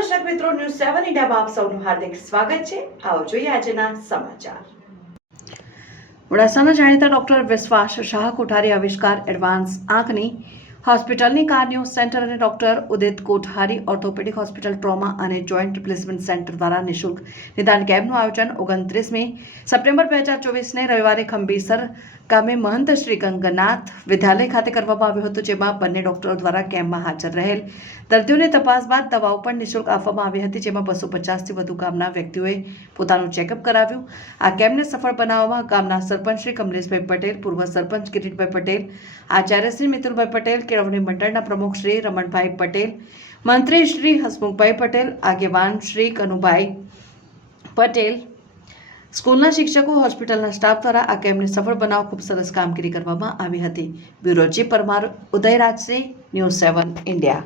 દર્શક મિત્રો, ન્યૂઝ 7 ઇન્ડિયામાં આપ સૌનું હાર્દિક સ્વાગત છે. આવો જોઈએ આજના સમાચાર. મોડાસાના જાણીતા ડોક્ટર વિશ્વાસ શાહ કોઠારી આવિષ્કાર એડવાન્સ આંખની હોસ્પિટલની કાર્ડિયો સેન્ટર અને ડોક્ટર ઉદિત કોઠારી ઓર્થોપેડિક હોસ્પિટલ ટ્રોમા અને જોઇન્ટ રિપ્લેસમેન્ટ સેન્ટર દ્વારા નિઃશુલ્ક નિદાન કેમ્પનું આયોજન 29મી સપ્ટેમ્બર 2024ને રવિવારે ખંભીસર ગામે મહંત શ્રી ગંગાનાથ વિદ્યાલય ખાતે કરવામાં આવ્યું હતું, જેમાં બંને ડોક્ટરો દ્વારા કેમ્પમાં હાજર રહેલ દર્દીઓને તપાસ બાદ દવાઓ પણ નિઃશુલ્ક આપવામાં આવી હતી, જેમાં 250થી વધુ ગામના વ્યક્તિઓએ પોતાનું ચેકઅપ કરાવ્યું. આ કેમ્પને સફળ બનાવવામાં ગામના સરપંચ શ્રી કમલેશભાઈ પટેલ, પૂર્વ સરપંચ કિરીટભાઈ પટેલ, આચાર્ય શ્રી મિતુલભાઈ પટેલ, કેળવણી મંડળના પ્રમુખ શ્રી રમણભાઈ પટેલ, મંત્રી શ્રી હસમુખભાઈ પટેલ, આગેવાન શ્રી કનુભાઈ પટેલ, સ્કૂલના શિક્ષકો, હોસ્પિટલના સ્ટાફ દ્વારા આ કેમ્પને સફળ બનાવવા ખૂબ સરસ કામગીરી કરવામાં આવી હતી. Bureau chief Parmar Udayrajsinh, news 7 India.